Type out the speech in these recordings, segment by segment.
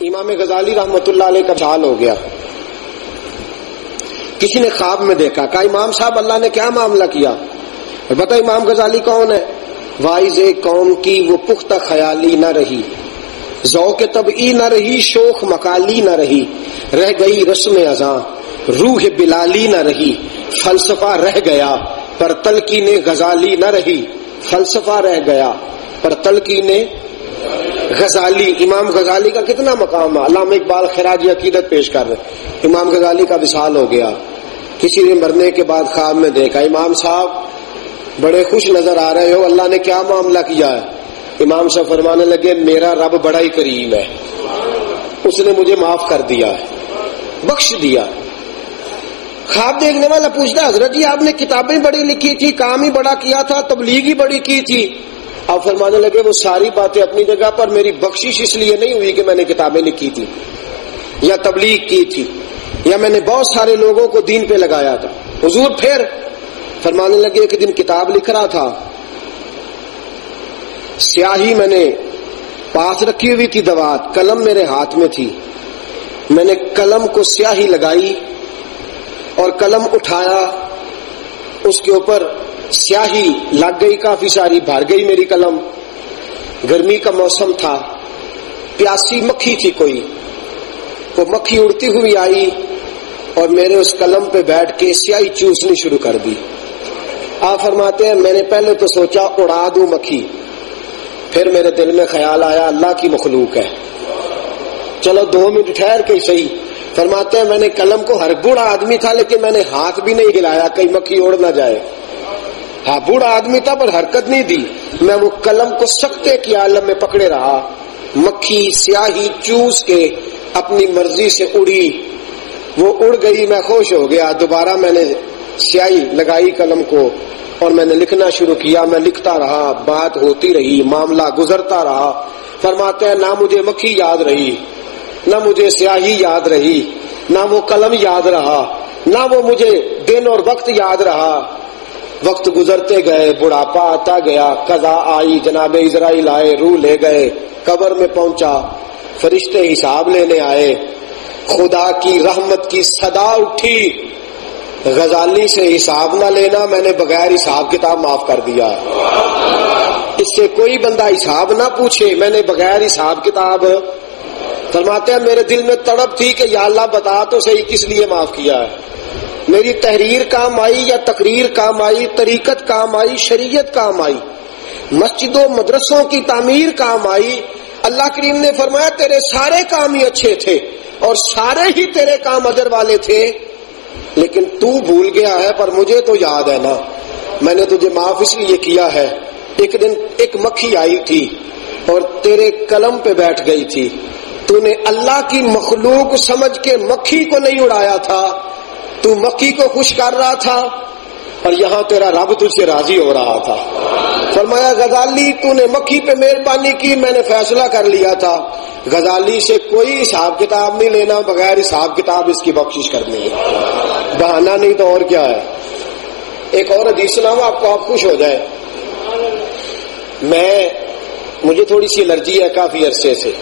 امام غزالی رحمۃ اللہ علیہ کا انتقال ہو گیا. کسی نے خواب میں دیکھا, کہا امام صاحب اللہ نے کیا معاملہ کیا؟ بتا امام غزالی کون ہے؟ واعظ قوم کی وہ پختہ خیالی نہ رہی, ذوق طبعی نہ رہی, شوخ مقالی نہ رہی, رہ گئی رسم ازاں, روح بلالی نہ رہی, فلسفہ رہ گیا پر تلقین غزالی نہ رہی. فلسفہ رہ گیا پر تلقین غزالی. امام غزالی کا کتنا مقام ہے. علامہ اقبال خراج عقیدت پیش کر رہے, امام غزالی کا وصال ہو گیا. کسی نے مرنے کے بعد خواب میں دیکھا, امام صاحب بڑے خوش نظر آ رہے ہو, اللہ نے کیا معاملہ کیا ہے؟ امام صاحب فرمانے لگے میرا رب بڑا ہی کریم ہے, اس نے مجھے معاف کر دیا ہے, بخش دیا. خواب دیکھنے والا پوچھتا حضرت جی آپ نے کتابیں بڑی لکھی تھی, کام ہی بڑا کیا تھا, تبلیغ ہی بڑی کی تھی. آپ فرمانے لگے وہ ساری باتیں اپنی جگہ پر, میری بخشش اس لیے نہیں ہوئی کہ میں نے کتابیں لکھی تھی یا تبلیغ کی تھی یا میں نے بہت سارے لوگوں کو دین پہ لگایا تھا. حضور پھر فرمانے لگے ایک دن کتاب لکھ رہا تھا, سیاہی میں نے پاس رکھی ہوئی تھی, دوات قلم میرے ہاتھ میں تھی, میں نے قلم کو سیاہی لگائی اور قلم اٹھایا, اس کے اوپر سیاہی لگ گئی, کافی ساری بھر گئی میری قلم. گرمی کا موسم تھا, پیاسی مکھی تھی کوئی, وہ مکھی اڑتی ہوئی آئی اور میرے اس قلم پہ بیٹھ کے سیاہی چوسنی شروع کر دی. آپ فرماتے ہیں میں نے پہلے تو سوچا اڑا دوں مکھی, پھر میرے دل میں خیال آیا اللہ کی مخلوق ہے, چلو 2 منٹ ٹھہر کے صحیح. فرماتے ہیں میں نے قلم کو, ہر بوڑھا آدمی تھا لیکن میں نے ہاتھ بھی نہیں ہلایا کہیں مکھی اڑ نہ جائے. ہاں بوڑھا آدمی تھا پر حرکت نہیں دی, میں وہ قلم کو سکتے کی عالم میں پکڑے رہا. مکھی سیاہی چوس کے اپنی مرضی سے اڑی, وہ اڑ گئی, میں خوش ہو گیا. دوبارہ میں نے سیاہی لگائی قلم کو اور میں نے لکھنا شروع کیا. میں لکھتا رہا, بات ہوتی رہی, معاملہ گزرتا رہا. فرماتے ہیں نہ مجھے مکھی یاد رہی, نہ مجھے سیاہی یاد رہی, نہ وہ قلم یاد رہا, نہ وہ مجھے دن اور وقت یاد رہا. وقت گزرتے گئے, بڑھاپا آتا گیا, قضا آئی, جناب اسرائیل آئے, روح لے گئے. قبر میں پہنچا, فرشتے حساب لینے آئے. خدا کی رحمت کی صدا اٹھی, غزالی سے حساب نہ لینا, میں نے بغیر حساب کتاب معاف کر دیا. اس سے کوئی بندہ حساب نہ پوچھے, میں نے بغیر حساب کتاب. فرماتے ہیں میرے دل میں تڑپ تھی کہ یا اللہ بتا تو صحیح کس لیے معاف کیا ہے. میری تحریر کام آئی یا تقریر کام آئی, طریقت کام آئی, شریعت کام آئی, مسجدوں مدرسوں کی تعمیر کام آئی. اللہ کریم نے فرمایا تیرے سارے کام ہی اچھے تھے اور سارے ہی تیرے کام اجر والے تھے, لیکن تو بھول گیا ہے, پر مجھے تو یاد ہے نا, میں نے تجھے معاف اس لیے کیا ہے. ایک دن ایک مکھی آئی تھی اور تیرے قلم پہ بیٹھ گئی تھی, تو نے اللہ کی مخلوق سمجھ کے مکھی کو نہیں اڑایا تھا, تو مکھی کو خوش کر رہا تھا اور یہاں تیرا رب تجھ سے راضی ہو رہا تھا. فرمایا غزالی تو نے مکھی پہ مہربانی کی, میں نے فیصلہ کر لیا تھا غزالی سے کوئی حساب کتاب نہیں لینا, بغیر حساب کتاب اس کی بخشش کرنی ہے. بہانہ نہیں تو اور کیا ہے. ایک اور حدیث سناؤں آپ کو, آپ خوش ہو جائے. مجھے تھوڑی سی الرجی ہے کافی عرصے سے,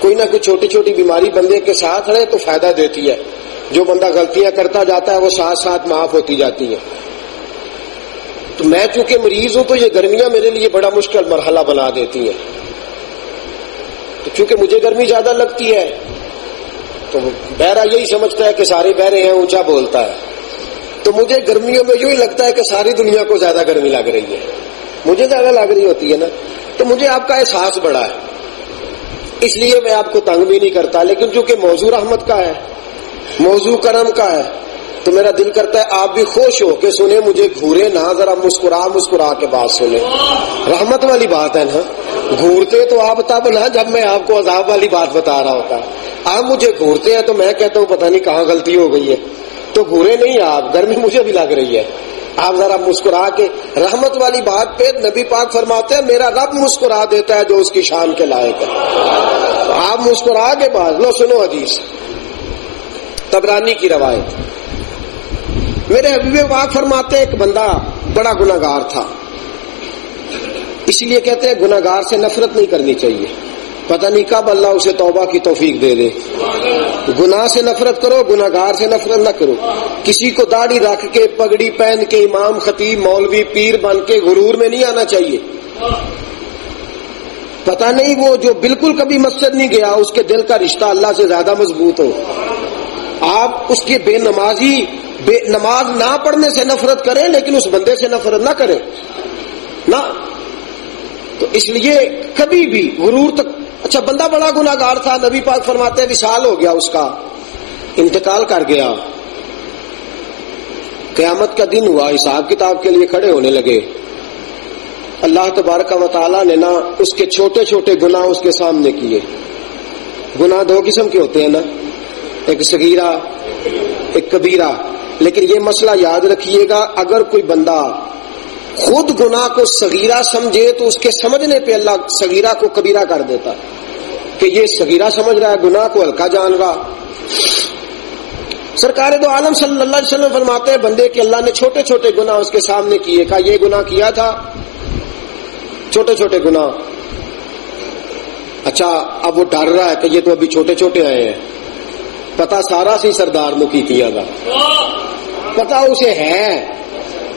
کوئی نہ کوئی چھوٹی چھوٹی بیماری بندے کے ساتھ رہے تو فائدہ دیتی ہے. جو بندہ غلطیاں کرتا جاتا ہے وہ ساتھ ساتھ معاف ہوتی جاتی ہیں. تو میں چونکہ مریض ہوں تو یہ گرمیاں میرے لیے بڑا مشکل مرحلہ بنا دیتی ہیں. تو چونکہ مجھے گرمی زیادہ لگتی ہے تو بہرا یہی سمجھتا ہے کہ سارے بہرے ہیں, اونچا بولتا ہے. تو مجھے گرمیوں میں یوں ہی لگتا ہے کہ ساری دنیا کو زیادہ گرمی لگ رہی ہے, مجھے زیادہ لگ رہی ہوتی ہے نا. تو مجھے آپ کا احساس بڑا ہے, اس لیے میں آپ کو تنگ بھی نہیں کرتا. لیکن چونکہ موضوع رحمت کا ہے, موضوع کرم کا ہے, تو میرا دل کرتا ہے آپ بھی خوش ہو کے سنیں, مجھے گھورے نہ, ذرا مسکرا کے بات سنیں. رحمت والی بات ہے نا. گھورتے تو آپ تب نا جب میں آپ کو عذاب والی بات بتا رہا ہوتا. آپ مجھے گھورتے ہیں تو میں کہتا ہوں پتہ نہیں کہاں غلطی ہو گئی ہے. تو گھورے نہیں آپ, گرمی مجھے بھی لگ رہی ہے. آپ ذرا مسکرا کے, رحمت والی بات پہ نبی پاک فرماتے ہیں میرا رب مسکرا دیتا ہے جو اس کی شان کے لائق ہے. آپ مسکرا کے بات لو. سنو حدیث, طبرانی کی روایت. میرے حبیب پاک فرماتے ایک بندہ بڑا گناہگار تھا, اس لیے کہتے ہیں گناہگار سے نفرت نہیں کرنی چاہیے. پتہ نہیں کب اللہ اسے توبہ کی توفیق دے دے۔ گناہ سے نفرت کرو، گناہگار سے نفرت نہ کرو۔ کسی کو داڑھی رکھ کے پگڑی پہن کے امام خطیب مولوی پیر بن کے غرور میں نہیں آنا چاہیے۔ پتہ نہیں وہ جو بالکل کبھی مسجد نہیں گیا اس کے دل کا رشتہ اللہ سے زیادہ مضبوط ہو۔ آپ اس کے بے نماز نہ پڑھنے سے نفرت کریں لیکن اس بندے سے نفرت نہ کریں نہ۔ تو اس لیے کبھی بھی غرور تک، اچھا بندہ بڑا گناہگار تھا، نبی پاک فرماتے ہیں وصال ہو گیا، اس کا انتقال کر گیا، قیامت کا دن ہوا، حساب کتاب کے لیے کھڑے ہونے لگے، اللہ تبارک و تعالیٰ نے نا اس کے چھوٹے چھوٹے گناہ اس کے سامنے کیے۔ گناہ دو قسم کے ہوتے ہیں نا، ایک صغیرہ ایک کبیرہ، لیکن یہ مسئلہ یاد رکھیے گا، اگر کوئی بندہ خود گناہ کو صغیرہ سمجھے تو اس کے سمجھنے پہ اللہ صغیرہ کو کبیرہ کر دیتا کہ یہ صغیرہ سمجھ رہا ہے، گناہ کو ہلکا جان رہا۔ سرکار دو عالم صلی اللہ علیہ وسلم فرماتے ہیں بندے کہ اللہ نے چھوٹے چھوٹے گناہ اس کے سامنے کیے، کہا یہ گناہ کیا تھا، چھوٹے چھوٹے گناہ۔ اچھا اب وہ ڈر رہا ہے کہ یہ تو ابھی چھوٹے چھوٹے آئے ہیں، پتا سارا سی سردار مکیتیاں کا پتا اسے ہے،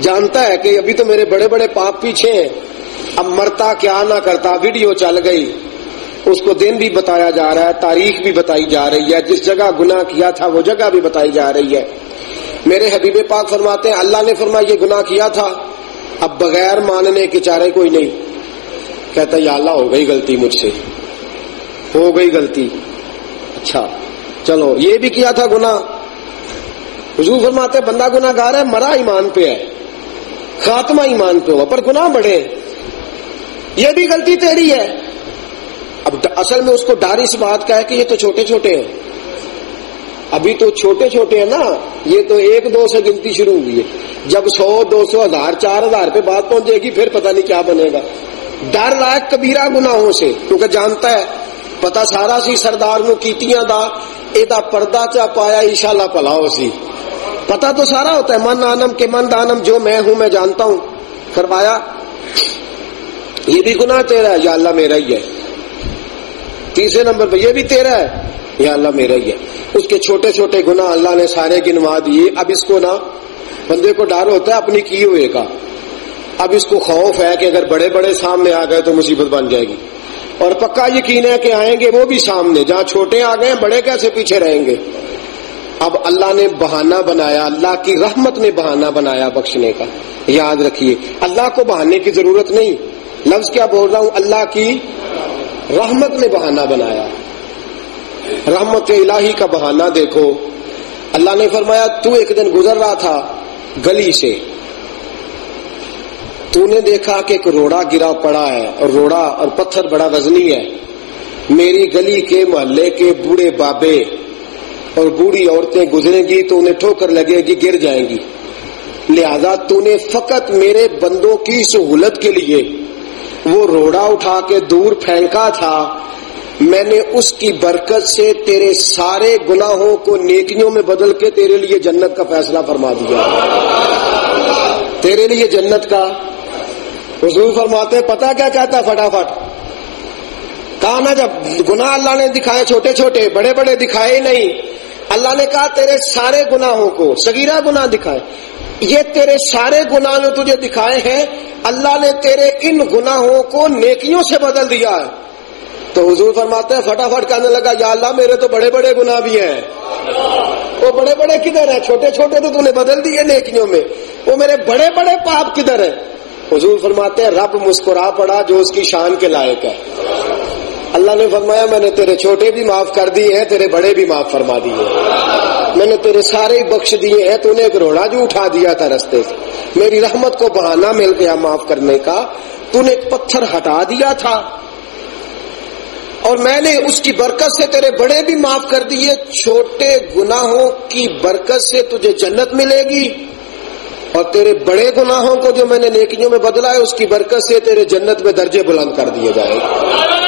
جانتا ہے کہ ابھی تو میرے بڑے بڑے پاپ پیچھے ہیں، اب مرتا کیا نہ کرتا، ویڈیو چل گئی، اس کو دن بھی بتایا جا رہا ہے، تاریخ بھی بتائی جا رہی ہے، جس جگہ گناہ کیا تھا وہ جگہ بھی بتائی جا رہی ہے۔ میرے حبیب پاک فرماتے ہیں اللہ نے فرمایا یہ گناہ کیا تھا، اب بغیر ماننے کے چارے کوئی نہیں، کہتا یا اللہ ہو گئی غلطی، مجھ سے ہو گئی غلطی، اچھا چلو یہ بھی کیا تھا گناہ۔ حضور فرماتے بندہ گناہ گار ہے، مرا ایمان پہ ہے، خاتمہ ایمان پہ ہوا، پر گناہ بڑے، یہ بھی غلطی تیری ہے۔ اب اصل میں اس کو ڈر اس بات کا ہے کہ یہ تو چھوٹے چھوٹے ہیں، ابھی تو چھوٹے چھوٹے ہیں نا، یہ تو 1-2 سے گنتی شروع ہوئی ہے، جب 100 200 1000 4000 پہ بات پہنچ جائے گی پھر پتہ نہیں کیا بنے گا۔ ڈر لائق کبیرہ گناہوں سے، کیونکہ جانتا ہے پتا سارا سی سردار نو کیتیاں دا ایدا پردہ چا پایا انشاءاللہ پلا ہو سی، پتا تو سارا ہوتا ہے، من آنم کے من دانم، جو میں ہوں میں جانتا ہوں، فرمایا یہ بھی گناہ تیرا ہے، یا اللہ میرا ہی ہے۔ تیسرے نمبر پہ یہ بھی تیرا ہے، یا اللہ میرا ہی ہے۔ اس کے چھوٹے چھوٹے گناہ اللہ نے سارے گنوا دیے۔ اب اس کو نا بندے کو ڈر ہوتا ہے اپنی کی ہوئے کا، اب اس کو خوف ہے کہ اگر بڑے بڑے سامنے آ گئے تو مصیبت بن جائے گی، اور پکا یقین ہے کہ آئیں گے وہ بھی سامنے، جہاں چھوٹے آ گئے بڑے کیسے پیچھے رہیں گے۔ اب اللہ نے بہانہ بنایا، اللہ کی رحمت نے بہانہ بنایا بخشنے کا۔ یاد رکھیے اللہ کو بہانے کی ضرورت نہیں، لفظ کیا بول رہا ہوں، اللہ کی رحمت نے بہانہ بنایا۔ رحمت الہی کا بہانہ دیکھو، اللہ نے فرمایا تو ایک دن گزر رہا تھا گلی سے، تو نے دیکھا کہ ایک روڑا گرا پڑا ہے، اور روڑا اور پتھر بڑا وزنی ہے، میری گلی کے محلے کے بوڑھے بابے اور بوڑھی عورتیں گزریں گی تو انہیں ٹھوکر لگے گی، گر جائیں گی، لہذا تو نے فقط میرے بندوں کی سہولت کے لیے وہ روڑا اٹھا کے دور پھینکا تھا، میں نے اس کی برکت سے تیرے سارے گناہوں کو نیکیوں میں بدل کے تیرے لیے جنت کا فیصلہ فرما دیا، تیرے لیے جنت کا۔ حضور فرماتے پتہ کیا کہتا فٹافٹ، کہا نا جب گناہ اللہ نے دکھائے چھوٹے چھوٹے، بڑے بڑے دکھائے ہی نہیں، اللہ نے کہا تیرے سارے گناہوں کو، صغیرہ گناہ دکھائے، یہ تیرے سارے گناہ نے تجھے دکھائے ہیں، اللہ نے تیرے ان گناہوں کو نیکیوں سے بدل دیا ہے۔ تو حضور فرماتے ہیں فٹافٹ کہنے لگا یا اللہ میرے تو بڑے بڑے گناہ بھی ہیں، وہ بڑے بڑے کدھر ہیں، چھوٹے چھوٹے تو نے بدل دیے نیکیوں میں، وہ میرے بڑے بڑے پاپ کدھر ہیں۔ حضور فرماتے ہیں رب مسکرا پڑا جو اس کی شان کے لائق ہے۔ اللہ نے فرمایا میں نے تیرے چھوٹے بھی معاف کر دیے ہیں، تیرے بڑے بھی معاف فرما دیے، میں نے تیرے سارے بخش دیے ہیں، تو نے ایک روڑا جو اٹھا دیا تھا رستے سے، میری رحمت کو بہانہ مل گیا معاف کرنے کا، تو نے ایک پتھر ہٹا دیا تھا، اور میں نے اس کی برکت سے تیرے بڑے بھی معاف کر دیے، چھوٹے گناہوں کی برکت سے تجھے جنت ملے گی، اور تیرے بڑے گناہوں کو جو میں نے نیکیوں میں بدلا ہے اس کی برکت سے تیرے جنت میں درجے بلند کر دیے جائیں گے۔